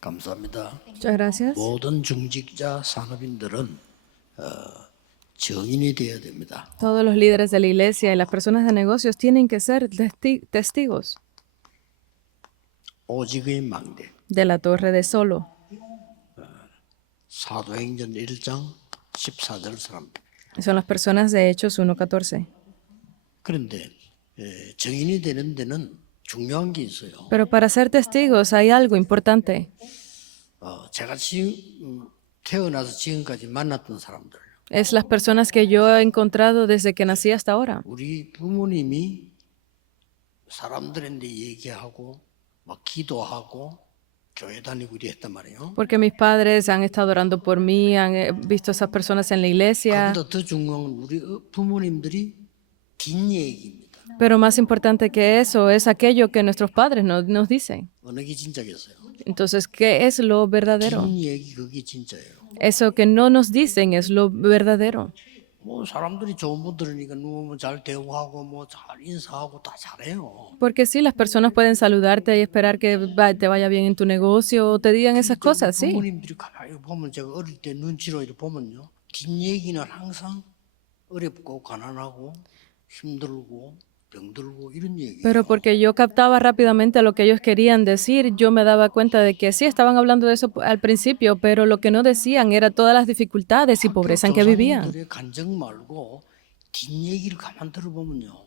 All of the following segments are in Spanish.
감사합니다. Muchas gracias. 모든 중직자 산업인들은 증인이 되어야 됩니다. Todos los líderes de la iglesia y las personas de negocios tienen que ser testigos 오직의 망대. de la torre de Solo. 사도행전 1장 14절 사람. Son las personas de Hechos 1:14. 그런데 증인이 되는 데는 중요한 게 있어요. Pero para ser testigos hay algo importante. 제가 지금 태어나서 지금까지 만났던 사람들. Es las personas que yo he encontrado desde que nací hasta ahora. 우리 부모님이 사람들한테 얘기하고 막 기도하고 교회 다니고 이랬단 말이에요. Porque mis padres han estado orando por mí, han visto a esas personas en la iglesia. 그보다 더 중요한 건 우리 부모님들이 뒷얘기입니다. Pero más importante que eso es aquello que nuestros padres nos dicen. 어느 게 진짜겠어요? Entonces, ¿qué es lo verdadero? 뒷얘기 그게 진짜예요. Eso que no nos dicen es lo verdadero. 뭐 사람들이 좋은 분 들으니까 누우면 잘 대우하고 뭐 잘 인사하고 다 잘해요. Porque sí, las personas pueden saludarte y esperar que te vaya bien en tu negocio o te digan esas cosas, sí. 부모님들이 가만히 보면 제가 어릴 때 눈치로 이렇게 보면요. 뒷얘기는 항상 어렵고 가난하고 힘들고 병들고 이런 얘기. Pero porque yo captaba rápidamente lo que ellos querían decir, yo me daba cuenta de que sí, estaban hablando de eso al principio, pero lo que no decían era todas las dificultades y pobreza en que vivían. 조상님들의 간증 말고 뒷얘기를 가만 들어보면요.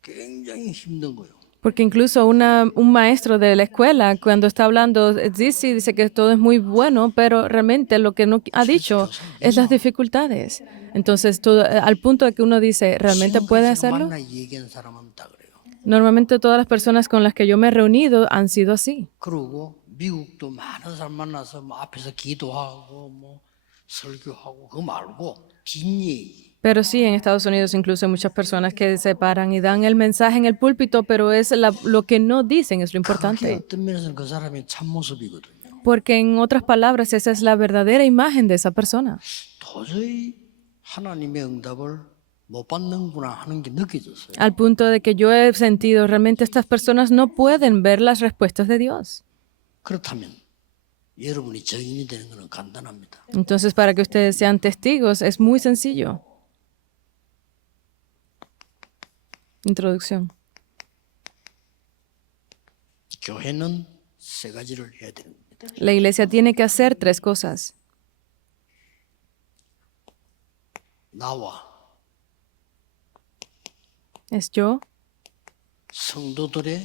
굉장히 힘든 거예요. Porque incluso un maestro de la escuela, cuando está hablando, dice que todo es muy bueno, pero realmente lo que no ha dicho es las dificultades. Entonces, al punto de que uno dice, ¿realmente puede hacerlo? 만나 얘기한 사람은 다 그래요. Normalmente todas las personas con las que yo me he reunido han sido así. 그리고 미국도 많은 사람 만나서 뭐 앞에서 기도하고 뭐 설교하고 그거 말고 뒷얘기. Pero sí, en Estados Unidos incluso hay muchas personas que se paran y dan el mensaje en el púlpito, pero es lo que no dicen es lo 그게 importante. 어떤 면에서는 그 사람의 참모습이거든요. Porque en otras palabras, esa es la verdadera imagen de esa persona. 도저히 하나님의 응답을 못 받는구나 하는 게 느껴졌어요. Al punto de que yo he sentido realmente estas personas no pueden ver las respuestas de Dios. 그렇다면 여러분이 증인이 되는 것은 간단합니다. Entonces, para que ustedes sean testigos, es muy sencillo. Introducción. 교회는 세 가지를 해야 됩니다. La iglesia tiene que hacer tres cosas. 나와 Es yo, 성도들의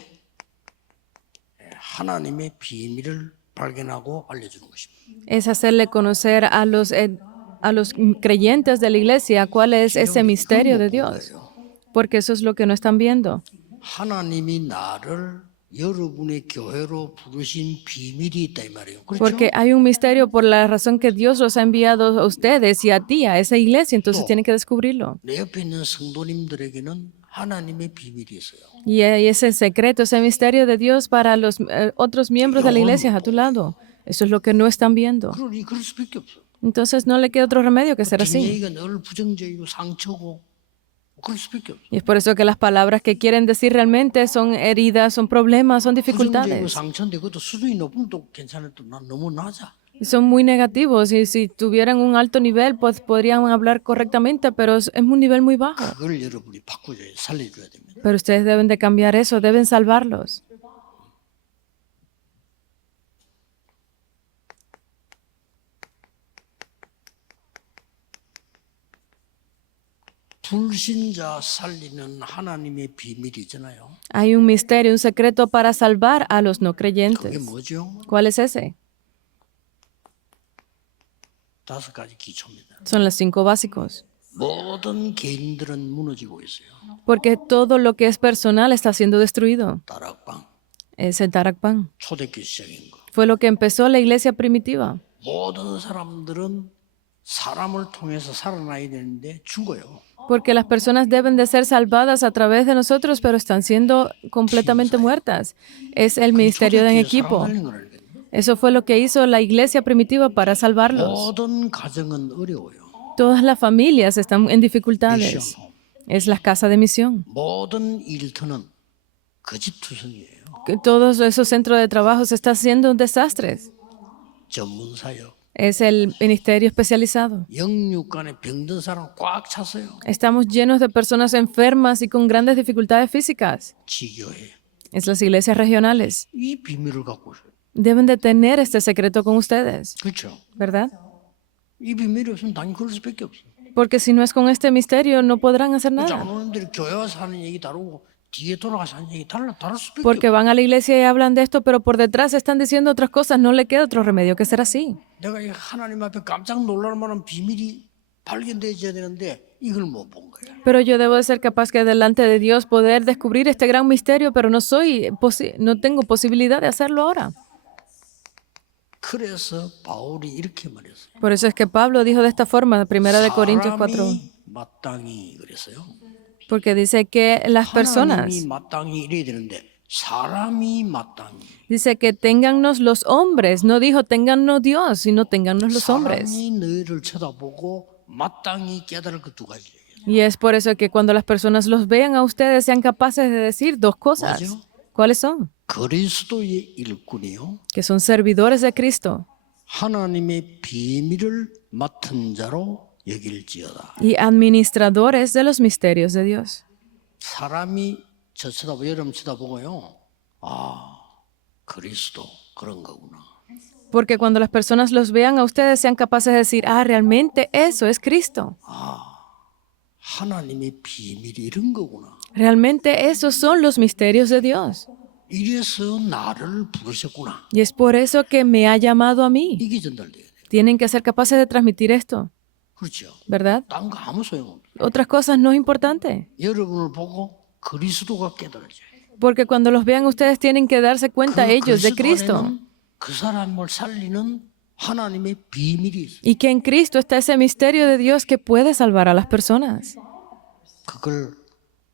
하나님의 비밀을 발견하고 알려주는 것입니다. es hacerle conocer a los creyentes de la iglesia cuál es ese misterio de Dios. Porque eso es lo que no están viendo. 하나님이 나를 여러분의 교회로 부르신 비밀이 있다 이 말이에요. 그렇죠? Porque hay un misterio por la razón que Dios los ha enviado a ustedes y a ti, a esa iglesia, entonces tienen que descubrirlo. 내 옆에 있는 성도님들에게는 하나님의 비밀이 있어요. Y ese secreto, ese misterio de Dios para los otros miembros de la iglesia a tu lado. Eso es lo que no están viendo. 그러니 그럴 수밖에 없어. Entonces no le queda otro remedio que ser así. 뒷얘기가 늘 부정적이고 상처고 그럴 수밖에 없어. Y es por eso que las palabras que quieren decir realmente son heridas, son problemas, son 부정적이고 dificultades. 상처인데 그것도 수준이 높으면 또 괜찮아도 난 너무 낮아. Y son muy negativos y si tuvieran un alto nivel, pues podrían hablar correctamente, pero es un nivel muy bajo. 그걸 여러분이 바꾸줘야 살려줘야 됩니다. Pero ustedes deben de cambiar eso, deben salvarlos. 불신자 살리는 하나님의 비밀이 있잖아요. Hay un misterio, un secreto para salvar a los no 그게 creyentes. 뭐죠? ¿Cuál es ese? 5가지 기초입니다. Son los 5 básicos. 모든 개인들은 무너지고 있어요. Porque todo lo que es personal está siendo destruido. 다락방, Es el Tarakpan. 초대교 시작인 거. Fue lo que empezó la iglesia primitiva. 모든 사람들은 사람을 통해서 살아나야 되는데 죽어요. Porque las personas deben de ser salvadas a través de nosotros, pero están siendo completamente muertas. Es el ministerio en equipo. 살아나는 걸 알겠네. Eso fue lo que hizo la iglesia primitiva para salvarlos. 모든 가정은 어려워요. Todas las familias están en dificultades. Es la casa de misión. 모든 일터는 거짓투성이에요. que todos esos centros de trabajo se están haciendo desastres. 전문 사역, Es el ministerio especializado. 영육간에 병든 사람 꽉 찼어요. Estamos llenos de personas enfermas y con grandes dificultades físicas. 지교회. Es las iglesias regionales. 이 비밀을 갖고 있어요. Deben de tener este secreto con ustedes, 그렇죠? ¿verdad? 이 비밀이 없으면 당연히 그럴 수밖에 없어요. Porque si no es con este misterio, no podrán hacer nada. 장로님들이 교회 와서 하는 얘기 다르고 뒤에 돌아가서 하는 얘기 다를 수밖에 Porque 없어요. van a la iglesia y hablan de esto, pero por detrás están diciendo otras cosas. No le queda otro remedio que ser así. 내가 이 하나님 앞에 깜짝 놀랄 만한 비밀이 발견되어야 되는데 이걸 못 본 거예요. Pero yo debo de ser capaz que delante de Dios poder descubrir este gran misterio, pero no tengo posibilidad de hacerlo ahora. 그래서 바울이 이렇게 말했어요. Por eso es que Pablo dijo de esta forma, 1 de Corintios 4, 사람이 마땅히 그랬어요. porque dice que las personas, 하나님이 마땅히 이래야 되는데 사람이 마땅히 dice que téngannos los hombres, no dijo téngannos Dios, sino téngannos los hombres. 사람이 너희를 쳐다보고 마땅히 깨달을 그 두 가지 얘기예요. Y es por eso que cuando las personas los vean a ustedes sean capaces de decir dos cosas. 맞아요. ¿Cuáles son? 그리스도의 일꾼이요. Que son servidores de Cristo 하나님의 비밀을 맡은 자로 여길지어다. y administradores de los misterios de Dios. 사람이 저 쳐다보고 여러분 쳐다보고요. 아, 그리스도 그런 거구나. Porque cuando las personas los vean a ustedes sean capaces de decir, realmente eso es Cristo. 하나님의 비밀이 이런 거구나. Realmente esos son los misterios de Dios. 이래서 나를 부르셨구나. Y es por eso que me ha llamado a mí. 이게 전달돼야 돼. Tienen que ser capaces de transmitir esto, 그렇죠. ¿verdad? 딴 거 아무 소용없어. Otras cosas no es importante. 여러분을 보고 그리스도가 깨달아져요. Porque cuando los vean ustedes tienen que darse cuenta ellos de Cristo. 안에는 그 사람을 살리는 하나님의 비밀이 있어요. Y que en Cristo está ese misterio de Dios que puede salvar a las personas. 그걸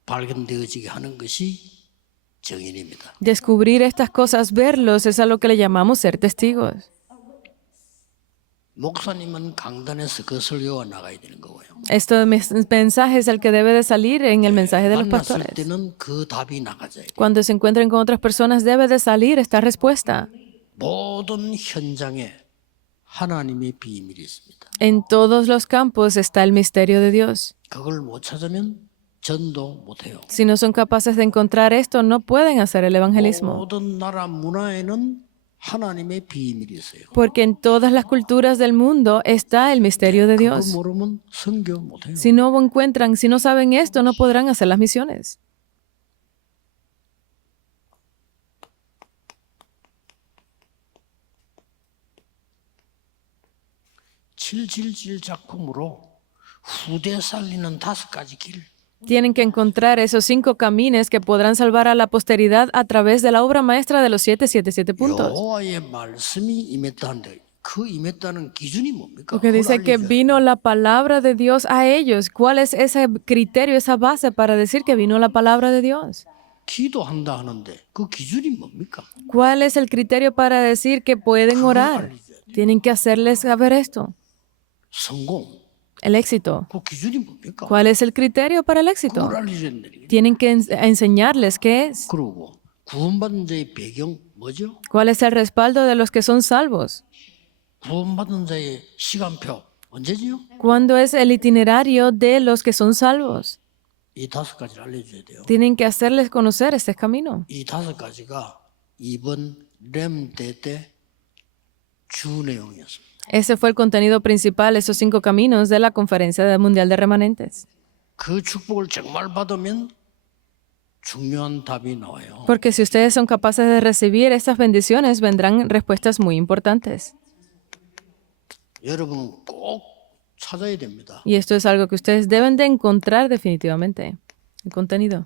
발견되어지게 하는 것이 정인입니다. Descubrir estas cosas, verlos, es a lo que le llamamos ser testigos. 목사님은 강단에서 그 설교가 나가야 되는 거고요. Este mensaje es el que debe de salir en el mensaje de los 만났을 pastores. 때는 그 답이 나가져야 돼요. Cuando se encuentren con otras personas debe de salir esta respuesta. 모든 현장에 하나님의 비밀이 있습니다. En todos los campos está el misterio de Dios. 그걸 못 찾으면 전도 못해요. Si no son capaces de encontrar esto, no pueden hacer el evangelismo. 모든 나라 문화에는 하나님의 비밀이 있어요. Porque en todas las culturas del mundo está el misterio de 그거 Dios. 모르면 선교 못해요. Si no encuentran, si no saben esto, no podrán hacer las misiones. 칠칠칠 작품으로 후대 살리는 5가지 길. Tienen que encontrar esos 5 caminos que podrán salvar a la posteridad a través de la obra maestra de los 777 puntos. 여호와의 말씀이 임했다는데 그 임했다는 기준이 뭡니까? Porque dice que vino la palabra de Dios a ellos. ¿Cuál es ese criterio, esa base para decir que vino la palabra de Dios? 기도한다 하는데 그 기준이 뭡니까? ¿Cuál es el criterio para decir que pueden orar? Tienen que hacerles saber esto. 성공. El éxito. 그 기준이 뭡니까? ¿Cuál es el criterio para el éxito? 그걸 알려줘야 되는 Tienen que enseñarles qué es. 그러고 구원받은 자의 배경 뭐죠? ¿Cuál es el respaldo de los que son salvos? 구원받은 자의 시간표 언제지요? ¿Cuándo es el itinerario de los que son salvos? 이 5가지를 알려줘야 돼요. Tienen que hacerles conocer este camino. 이 5가지가 이번 렘대 때 주 내용이었습니다. Ese fue el contenido principal, esos 5 caminos de la Conferencia Mundial de Remanentes. 그 축복을 정말 받으면 중요한 답이 나와요. Porque si ustedes son capaces de recibir estas bendiciones, vendrán respuestas muy importantes. 여러분은 꼭 찾아야 됩니다. Y esto es algo que ustedes deben de encontrar definitivamente. El contenido.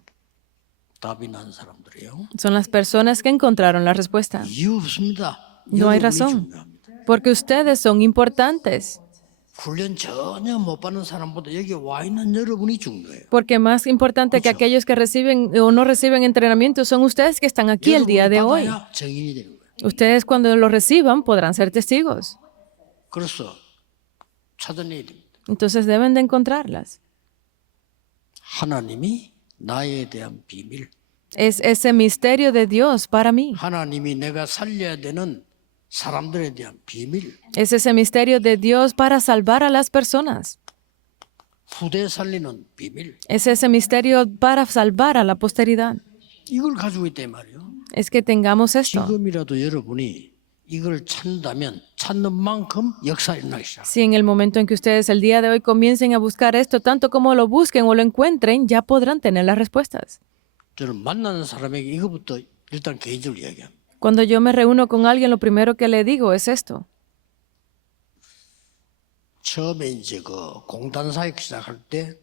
답이 난 사람들이에요. Son las personas que encontraron la respuesta. 이유 없습니다. No hay 여러분이 razón. 중요합니다. Porque ustedes son importantes. 훈련 전혀 못 받는 사람보다 여기 와 있는 여러분이 중요해요. Porque más importante que aquellos que reciben o no reciben entrenamiento son ustedes que están aquí el día de hoy. 받아야 정인이 되는 거예요. Ustedes cuando lo reciban podrán ser testigos. 그래서 찾아내야 됩니다. Entonces deben de encontrarlas. 하나님이 나에 대한 비밀, Es ese misterio de Dios para mí. 하나님이 내가 살려야 되는 사람들에 대한 비밀. Es ese misterio de Dios para salvar a las personas. 후대 살리는 비밀. Es ese misterio para salvar a la posteridad. 이걸 가지고 있단 말이에요. Es que tengamos esto. 지금이라도 여러분이 이걸 찾는다면 찾는 만큼 역사 일어나기 시작. Si en el momento en que ustedes el día de hoy comiencen a buscar esto, tanto como lo busquen o lo encuentren, ya podrán tener las respuestas. 저는 만나는 사람에게 이거부터 일단 개인적으로 이야기합니다. Cuando yo me reúno con alguien, lo primero que le digo es esto. 처음에 이제 그 공단 사역 시작할 때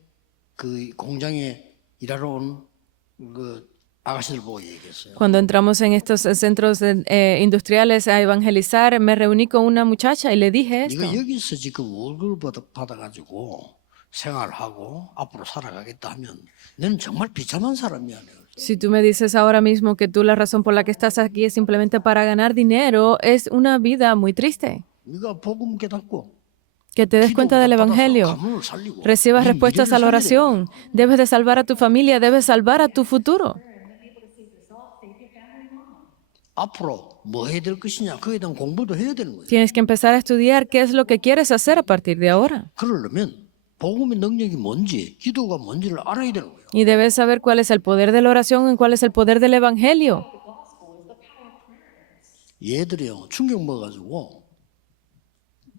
그 공장에 일하러 온 그 아가씨들 보고 얘기했어요. Cuando entramos en estos centros industriales a evangelizar, me reuní con una muchacha y le dije esto. 네가 여기서 지금 월급을 받아가지고 생활하고 앞으로 살아가겠다 하면 너는 정말 비참한 사람이야. Si tú me dices ahora mismo que tú la razón por la que estás aquí es simplemente para ganar dinero, es una vida muy triste. 네가 복음 깨닫고 Que te des cuenta del Evangelio, 가문을 살리고 recibas 네 respuestas 미래를 a la 살려야 돼. oración, debes de salvar a tu familia, debes salvar a tu futuro. 앞으로 뭐 해야 될 것이냐 그에 대한 공부도 해야 되는 거예요. Tienes que empezar a estudiar qué es lo que quieres hacer a partir de ahora. 그러려면 복음의 능력이 뭔지 기도가 뭔지를 알아야 되는 거예요. Y debes saber cuál es el poder de la oración y cuál es el poder del Evangelio. 얘들이요 충격 먹어가지고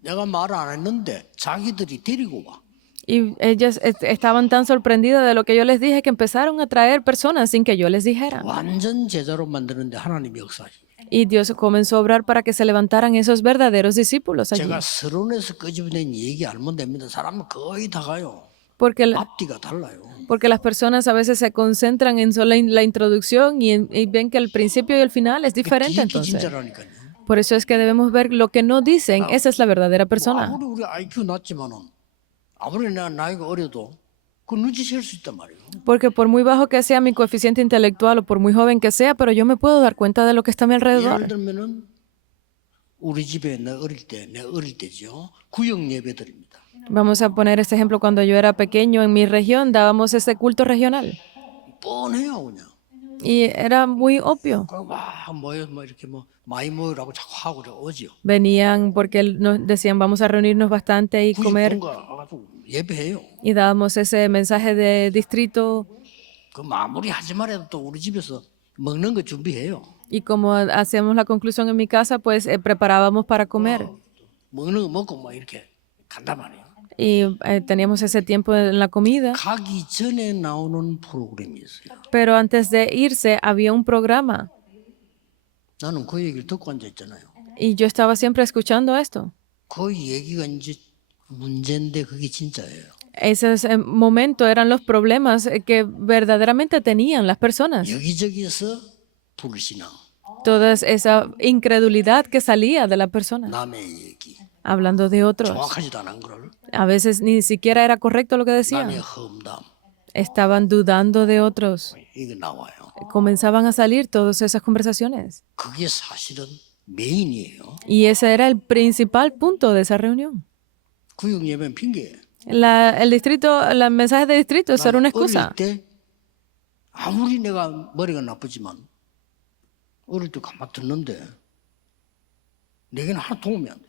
내가 말을 안 했는데 자기들이 데리고 와. Y ellas estaban tan sorprendidas de lo que yo les dije que empezaron a traer personas sin que yo les dijera. 완전 제자로 만드는데 하나님이 역사하십니다. Y Dios comenzó a obrar para que se levantaran esos verdaderos discípulos allí. 제가 서론에서 끄집어낸 얘기 알면 됩니다. 사람은 거의 다 가요. Porque, 앞뒤가 달라요. porque las personas a veces se concentran en solo la introducción y ven que el principio y el final es diferente 뒤에 게 entonces. 진짜라니까요. Por eso es que debemos ver lo que no dicen. Esa es la verdadera persona. 아무리 우리 IQ 낮지만은 아무리 내가 나이가 어려도 그 눈치챌 수 있단 말이에요. Porque por muy bajo que sea mi coeficiente intelectual o por muy joven que sea, pero yo me puedo dar cuenta de lo que está a mi 예를 alrededor. 들면은 우리 집에 내 어릴 때죠. 구역 예배 드립니다. Vamos a poner este ejemplo. Cuando yo era pequeño en mi región dábamos ese culto regional 뻔해요 그냥. y era muy obvio. 막 모여 뭐 이렇게 뭐 많이 모이라고 자꾸 하고 저 오지요. Venían porque nos decían vamos a reunirnos bastante y 구역 comer 본가 가지고 예배해요. y dábamos ese mensaje de distrito 그 마무리 하지 말아도 또 우리 집에서 먹는 거 준비해요. y como hacíamos la conclusión en mi casa, pues preparábamos para comer 먹는 거 먹고 막 이렇게 간단 말이에요. y teníamos ese tiempo en la comida. 가기 전에 나오는 프로그램이 있어요. Pero antes de irse había un programa 나는 그 얘기를 듣고 앉아 있잖아요. y yo estaba siempre escuchando esto. 그 얘기가 이제 문제인데 그게 진짜예요. Esos momentos eran los problemas que verdaderamente tenían las personas. 여기저기서 불신앙, Toda esa incredulidad que salía de la persona, 남의 얘기, hablando de otros. 정확하지도 않은 걸, A veces ni siquiera era correcto lo que decían. 남의 험담, Estaban dudando de otros. 이거 나와요. Comenzaban a salir todas esas conversaciones. 그게 사실은 메인이에요. Y ese era el principal punto de esa reunión. 구역 예배는 핑계예요. El distrito, el mensaje de distrito, eso era una excusa. 어릴 때 아무리 내가 머리가 나쁘지만 어릴 때 가만 듣는데 내게는 하나 도움이 안 돼.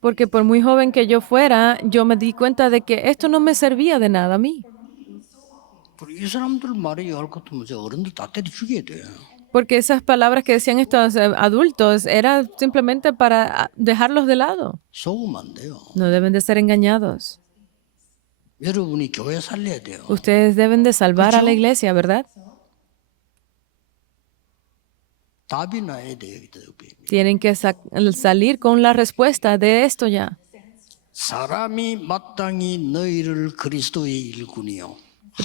Porque por muy joven que yo fuera, yo me di cuenta de que esto no me servía de nada a mí. 그리고 이 사람들 말에 할 것 같으면 어른들 다 때려 죽여야 돼. Porque esas palabras que decían estos adultos era simplemente para dejarlos de lado. 속으면 안 돼요. No deben de ser engañados. 여러분이 교회 살려야 돼요. Ustedes deben de salvar a la iglesia, ¿verdad? 답이 나야 돼 여기도. Tienen que salir con la respuesta de esto ya. 사람이 마땅히 너희를 그리스도의 일꾼이요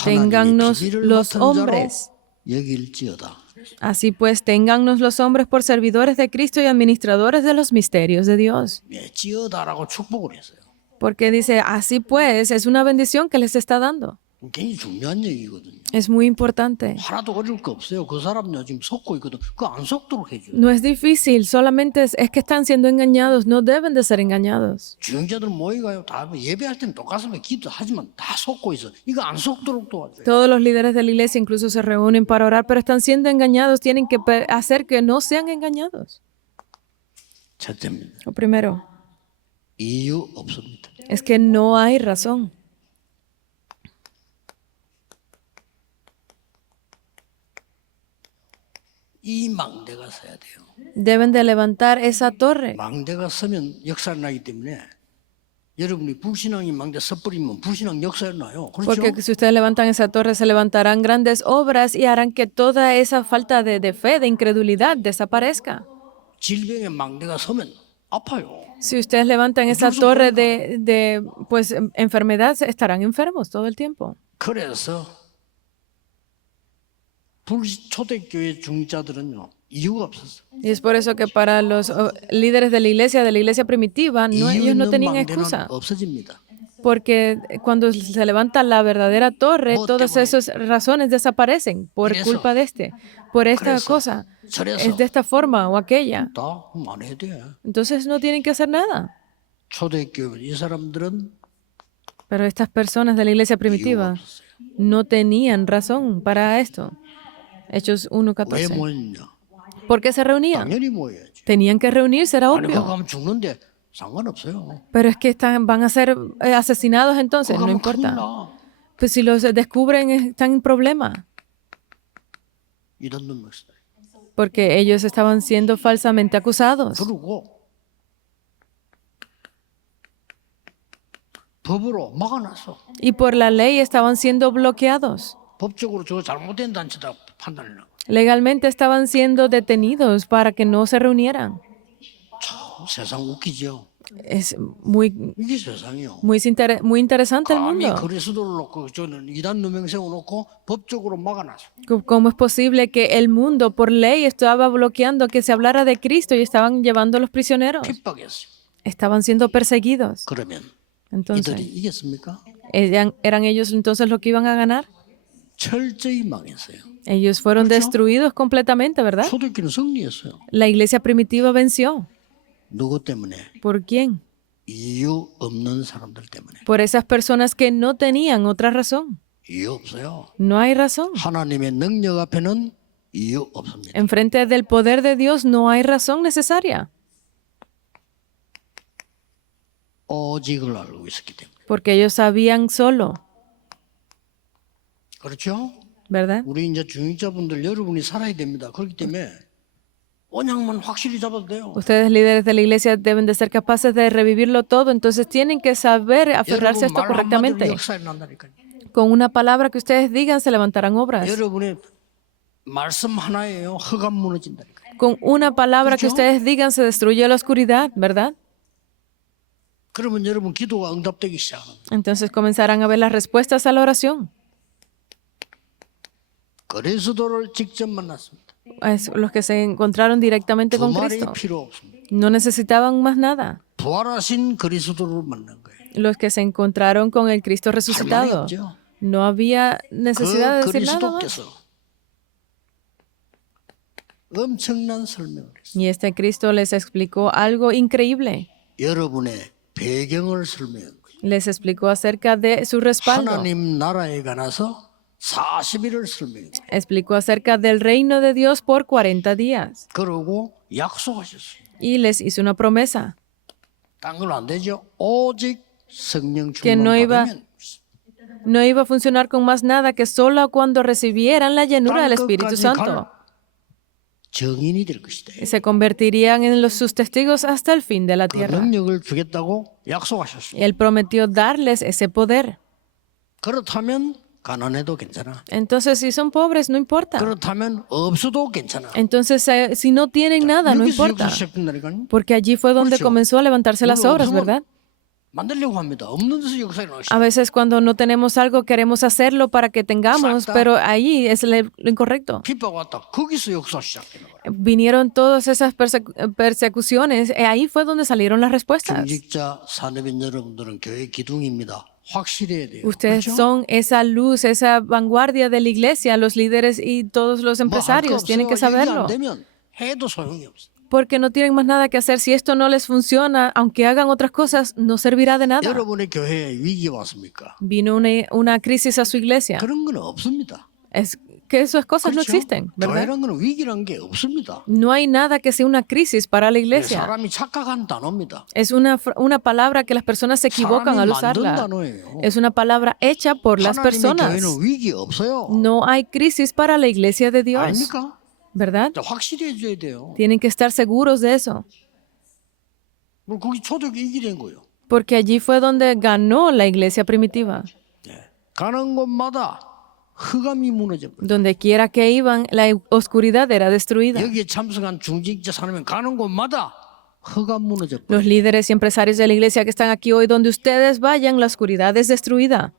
Téngannos 하나님의 비밀을 los 맡은 자로 hombres. 여길지어다. Así pues, téngannos los hombres por servidores de Cristo y administradores de los misterios de Dios. 예, 지어다라고 축복을 했어요. Porque dice, así pues, es una bendición que les está dando. 굉장히 중요한 얘기거든요. Es muy importante. 하나도 어려울 거 없어요. 그 사람요 지금 속고 있거든. 그거 안 속도록 해줘요. No es difícil, solamente es que están siendo engañados, no deben de ser engañados. 주영자들 모이가요. 다 예배할 때는 똑같으면 기도하지만 다 속고 있어. 이거 안 속도록 도와줘요. Todos los líderes de la iglesia incluso se reúnen para orar, pero están siendo engañados, tienen que hacer que no sean engañados. 첫째입니다. Lo primero 이유 없습니다. es que no hay razón. 이 망대가 서야 돼요. Deben de levantar esa torre, 망대가 서면 역사를 나기 때문에 여러분이 불신앙이 망대 서버리면 불신앙 역사를 나요. 그렇죠? porque si ustedes levantan esa torre se levantarán grandes obras y harán que toda esa falta de fe, de incredulidad desaparezca. 질병의 망대가 서면 아파요. Si ustedes levantan esa torre de pues, enfermedad, estarán enfermos todo el tiempo. 그래서 초대교회 중자들은요 이유가 없었어. Y es por eso que para los líderes de la iglesia primitiva, ellos no tenían excusa. 없어집니다. Porque cuando se levanta la verdadera torre, todas esas razones desaparecen por culpa de por esta cosa. Es de esta forma o aquella. 다안 해야 돼. Entonces no tienen que hacer nada. 초대교회 이 사람들은 Pero estas personas de la iglesia primitiva no tenían razón para esto. Hechos 왜 1:14. 모였냐? ¿Por qué se reunían? 당연히 모여야지. Tenían que reunirse, era 아니 거기 obvio. 가면 죽는데 상관없어요. Pero es que van a ser asesinados entonces, 거기 no 가면 큰일 importa. 나. Pues si los descubren, están en problema. 이런 놈들. Porque ellos estaban siendo falsamente acusados. 그리고 법으로 막아놨어. Y por la ley estaban siendo bloqueados. 법적으로 저거 잘못된 단체다 판단하려고. Legalmente estaban siendo detenidos para que no se reunieran. 참 세상 웃기죠. Es muy, 이게 세상이요. muy interesante el 감히 mundo. 그리스도를 놓고 저는 이단 누명 세워놓고 법적으로 막아놨어. ¿Cómo es posible que el mundo por ley estaba bloqueando que se hablara de Cristo y estaban llevando a los prisioneros? 핍박했어. Estaban siendo perseguidos. 그러면 Entonces, 이들이 이겼습니까? ¿eran ellos entonces los que iban a ganar? 철저히 망했어요. Ellos fueron destruidos completamente, ¿verdad? 초대교회는 승리했어요. La iglesia primitiva venció. 누구 때문에? ¿Por quién? 이유 없는 사람들 때문에. Por esas personas que no tenían otra razón. 이유 없어요. No hay razón. 하나님의 능력 앞에는 이유 없습니다. Enfrente del poder de Dios no hay razón necesaria. 오직을 알고 있었기 때문에. Porque ellos sabían solo, 그렇죠? ¿verdad? 우리 이제 중직자분들 여러분이 살아야 됩니다. 그렇기 때문에 언약만 확실히 잡아도 돼요. Ustedes líderes de la iglesia deben de ser capaces de revivirlo todo, entonces tienen que saber aferrarse a 여러분 esto 말 한마디로 correctamente. 역사에 난다니까요. Con una palabra que ustedes digan se levantarán obras. 여러분의 말씀 하나예요. 흑암 무너진다니까요. Con una palabra que ¿Escuchó? ustedes digan se destruye la oscuridad, ¿verdad? 그러면 여러분 기도가 응답되기 시작합니다. Entonces comenzarán a ver las respuestas a la oración. 그리스도를 직접 만났습니다. Es los que se encontraron directamente con 두말이 Cristo. 필요 없습니다. No necesitaban más nada. 부활하신 그리스도를 만난 거예요. Los que se encontraron con el Cristo 할 말이 resucitado. 없죠. No había necesidad de 그 decir nada más. 그리스도께서 엄청난 설명을 했어요. Y este Cristo les explicó algo increíble. 여러분의 배경을 설명한 거예요. Les explicó acerca de su respaldo. 하나님 나라에 관해서 40일을 설명해요. Explicó acerca del reino de Dios por 40 días. 그러고 약속하셨어요. Y les hizo una promesa. 딴 건 안 되죠. 오직 성령 Que 충만 no iba- 받으면 No iba a funcionar con más nada que solo cuando recibieran la llenura del Espíritu Santo. 정인이 될 것이다. Se convertirían en sus testigos hasta el fin de la 그 tierra. 능력을 주겠다고 약속하셨어요. Él prometió darles ese poder. 그렇다면 가난해도 괜찮아. Entonces, si son pobres, no importa. 그렇다면 없어도 괜찮아. Entonces, si no tienen nada, no 여기서 importa. 역사 시작된다니까요. Porque allí fue donde 그렇죠. comenzó a levantarse las obras, ¿verdad? 만들려고 합니다. 없는 데서 역사가 나오시. A veces cuando no tenemos algo queremos hacerlo para que tengamos, Exacto. pero ahí es lo incorrecto. 핍박 왔다. 거기서 역사 시작되는 거예요. Vinieron todas esas persecuciones, ahí fue donde salieron las respuestas. 중직자 산업인 여러분들은 교회 기둥입니다. 확실해야 돼요. Ustedes 그렇죠? son esa luz, esa vanguardia de la iglesia, los líderes y todos los 뭐할거 empresarios tienen que 없어요. 이게 안 saberlo. 되면 해도 so용이 없어. Porque no tienen más nada que hacer. Si esto no les funciona, aunque hagan otras cosas, no servirá de nada. 여러분의 교회에 위기 왔습니까? Vino una crisis a su iglesia. 그런 건 없습니다. Es que esas cosas no 그렇죠? existen, ¿verdad? 교회란 건 위기란 게 없습니다. No hay nada que sea una crisis para la iglesia. 사람이 착각한 단어입니다. Es una palabra que las personas se equivocan al 사람이 만든 usarla. 단어예요. Es una palabra hecha por las 하나님의 personas. 교회는 위기 없어요. No hay crisis para la iglesia de Dios, 아닙니까? ¿verdad? 확실히 해줘야 돼요. Tienen que estar seguros de eso. 뭐 거기 초대교회 이기된 거예요. Porque allí fue donde ganó la iglesia primitiva. 가는 곳마다 흑암이 무너져 버려요. Donde quiera que iban, la oscuridad era destruida. 여기에 참석한 중직자 사람은 가는 곳마다 흑암 무너져 버려요. Los líderes y empresarios de la iglesia que están aquí hoy, donde ustedes vayan, la oscuridad es destruida.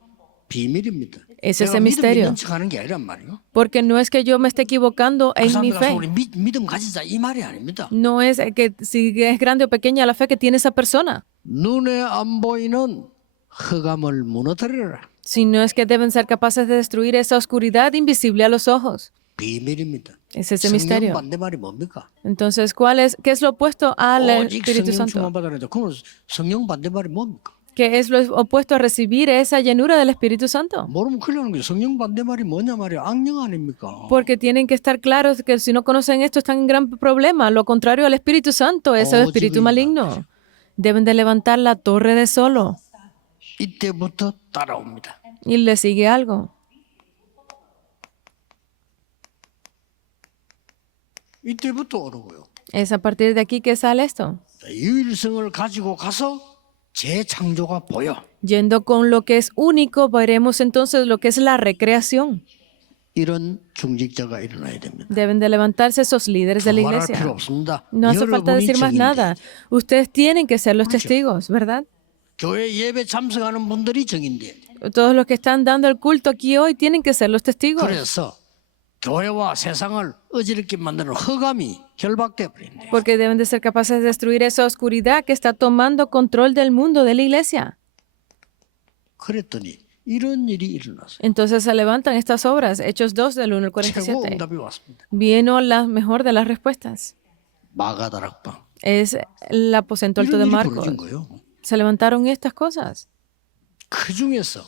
비밀입니다. Ese es 제가 el 믿음 misterio. 있는 척하는 게 아니란 말이에요. Porque no es que yo me esté equivocando 그 en mi 사람들 가서 fe. 우리 믿음 가지자 이 말이 아닙니다. No es que si es grande o pequeña la fe que tiene esa persona, 눈에 안 보이는 흑암을 무너뜨리라. sino es que deben ser capaces de destruir esa oscuridad invisible a los ojos. 비밀입니다. Ese es el 성령 misterio. 반대말이 뭡니까? Entonces, ¿qué es lo opuesto al 오직 Espíritu 성령 Santo? 충만 받아내자. 그럼 성령 반대말이 뭡니까? ¿Qué es lo opuesto a recibir esa llenura del Espíritu Santo? 모르면 큰일 나는 거예요. 성령 반대말이 뭐냐 말이야. 악령 아닙니까? Porque tienen que estar claros que si no conocen esto están en gran problema. Lo contrario al Espíritu Santo es el Oh, espíritu 지금 maligno. Deben de levantar la torre de solo. 이때부터 따라옵니다. Y le sigue algo. 이때부터 오는 거예요. Es a partir de aquí que sale esto. 자, 유일성을 가지고 가서 재창조가 보여. Yendo con lo que es único, veremos entonces lo que es la recreación. 이런 중직자가 일어나야 됩니다. Deben de levantarse esos líderes de la 말할 필요 iglesia. 없습니다. No hace falta 여러분이 decir más 증인이에요. nada. Ustedes tienen que ser los testigos, ¿verdad? 교회 예배 참석하는 분들이 증인돼. Todos los que están dando el culto aquí hoy tienen que ser los testigos. 그래서 교회와 세상을 어지럽게 만드는 흑암이 결박돼 버린대. Porque deben de ser capaces de destruir esa oscuridad que está tomando control del mundo de la iglesia. 그랬더니 이런 일이 일어났어요. Entonces se levantan estas obras, Hechos 2 del 1 al 최고 47. 응답이 왔습니다. Vino la mejor de las respuestas. 마가다락방. Es el aposento alto de 이런 일이 Marcos. 벌어진 거예요. Se levantaron estas cosas. 그 중에서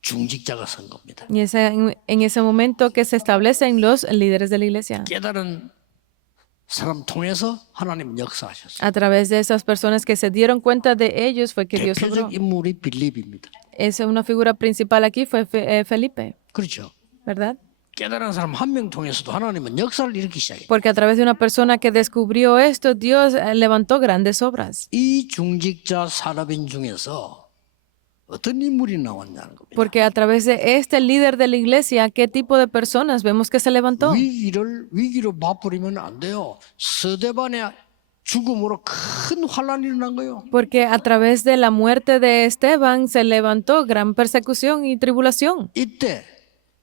중직자가 선 겁니다. Y es en ese momento que se establecen los líderes de la iglesia. 깨달은 사람 통해서 하나님은 역사하셨어요. A través de esas personas que se dieron cuenta de ellos fue que Dios obró. 대표적 인물이 빌립입니다. Esa una figura principal aquí fue Felipe, 그렇죠. ¿verdad? 깨달은 사람 한 명 통해서도 하나님은 역사를 일으키기 시작해요. Porque a través de una persona que descubrió esto, Dios levantó grandes obras. 이 중직자 산업인 중에서 어떤 인물이 나왔냐는 겁니다. Porque a través de este líder de la iglesia, ¿qué tipo de personas vemos que se levantó? 위기로 맛부리면 안 돼요. 스데반의 죽음으로 큰 환란이 일어난 거예요. Porque a través de la muerte de Esteban se levantó gran persecución y tribulación. 이때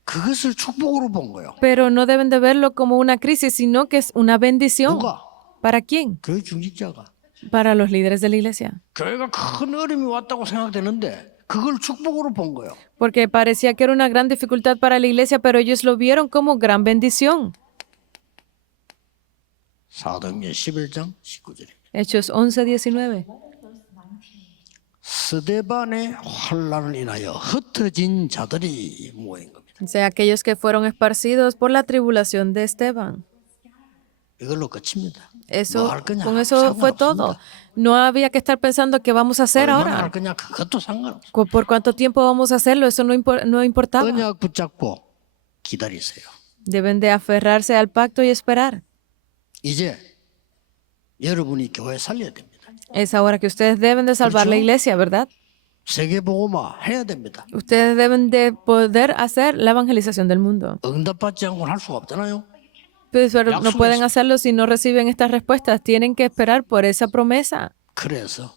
그것을 축복으로 본 거예요. Pero no deben de verlo como una crisis, sino que es una bendición. 누가? ¿Para quién? 교회 중직자가. Para los líderes de la iglesia. 교회가 큰 어려움이 왔다고 생각되는데 그걸 축복으로 본 거예요. Porque parecía que era una gran dificultad para la iglesia, pero ellos lo vieron como gran bendición. 사도행전 11장 19절입니다. Hechos 11:19. 스데반의 환란을 인하여 흩어진 자들이 모인 겁니다. O sea, aquellos que fueron esparcidos por la tribulación de Esteban. 이걸로 끝입니다. Eso, 뭐 할 거냐? con eso fue todo. No había que estar pensando qué vamos a hacer 얼마나 할 ahora. 거냐 그것도 상관없어요. ¿Por cuánto tiempo vamos a hacerlo? Eso no importaba. 언약 붙잡고 기다리세요. Deben de aferrarse al pacto y esperar. 이제 여러분이 교회 살려야 됩니다. Es ahora que ustedes deben de salvar la 그렇죠? iglesia, ¿verdad? 세계복음화 해야 됩니다. Ustedes deben de poder hacer la evangelización del mundo. 응답받지 않고는 할 수가 없잖아요. Pero no 약속했어. pueden hacerlo si no reciben estas respuestas. Tienen que esperar por esa promesa. 그래서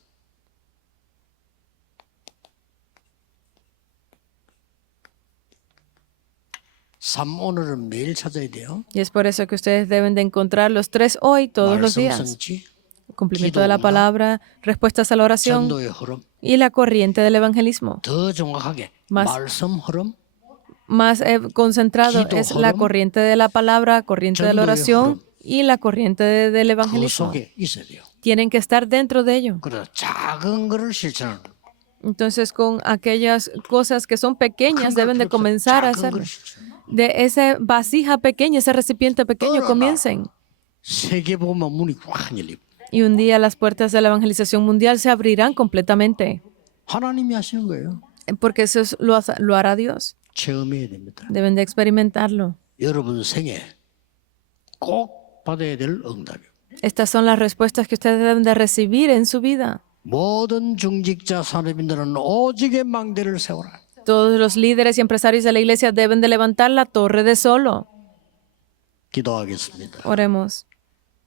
삼 오늘은 매일 찾아야 돼요. Y es por eso que ustedes deben de encontrar los 3 hoy, todos los días. 말씀 성취, cumplimiento de la palabra, respuestas a la oración 전도의 흐름, y la corriente del evangelismo. 더 정확하게 Más- 말씀 흐름, Más concentrado 기도 es la 흐름, corriente de la palabra, corriente de la 전도의 oración 흐름. y la corriente del 그 evangelismo. 속에 있어야 돼요. Tienen que estar dentro de ello. 그래서 작은 거를 실천하는 거예요. Entonces, con aquellas cosas que son pequeñas, deben de comenzar a 작은 hacerlo. 거를 실천. De esa vasija pequeña, ese recipiente pequeño, comiencen. 세계 보면 문이 확 열리고 Y un día las puertas de la evangelización mundial se abrirán completamente. 하나님이 하시는 거예요. Porque eso lo hará Dios. 체험해야 됩니다. Deben de experimentarlo. 여러분 생에 꼭 받아야 될 응답이요. Estas son las respuestas que ustedes deben de recibir en su vida. 모든 중직자 산업인들은 오직의 망대를 세워라. Todos los líderes y empresarios de la iglesia deben de levantar la torre de solo. 기도하겠습니다. Oremos.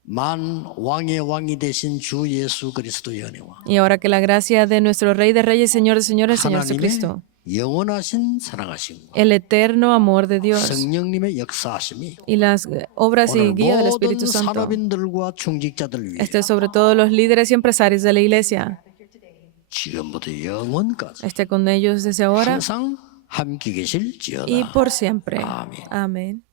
만 왕의 왕이 되신 주 예수 그리스도의 은혜와 Y ahora que la gracia de nuestro Rey de Reyes, Señor de Señores, Señor 하나님의 Jesucristo, 영원하신 사랑하심과 el eterno amor de Dios 성령님의 역사하심이 y las obras y 오늘 guía del 모든 Espíritu Santo 산업인들과 중직자들 위해 esté sobre todos los líderes y empresarios de la iglesia, 지금부터 영원까지 esté con ellos desde ahora 항상 함께 계실지어다. y por siempre. Amén. Amén.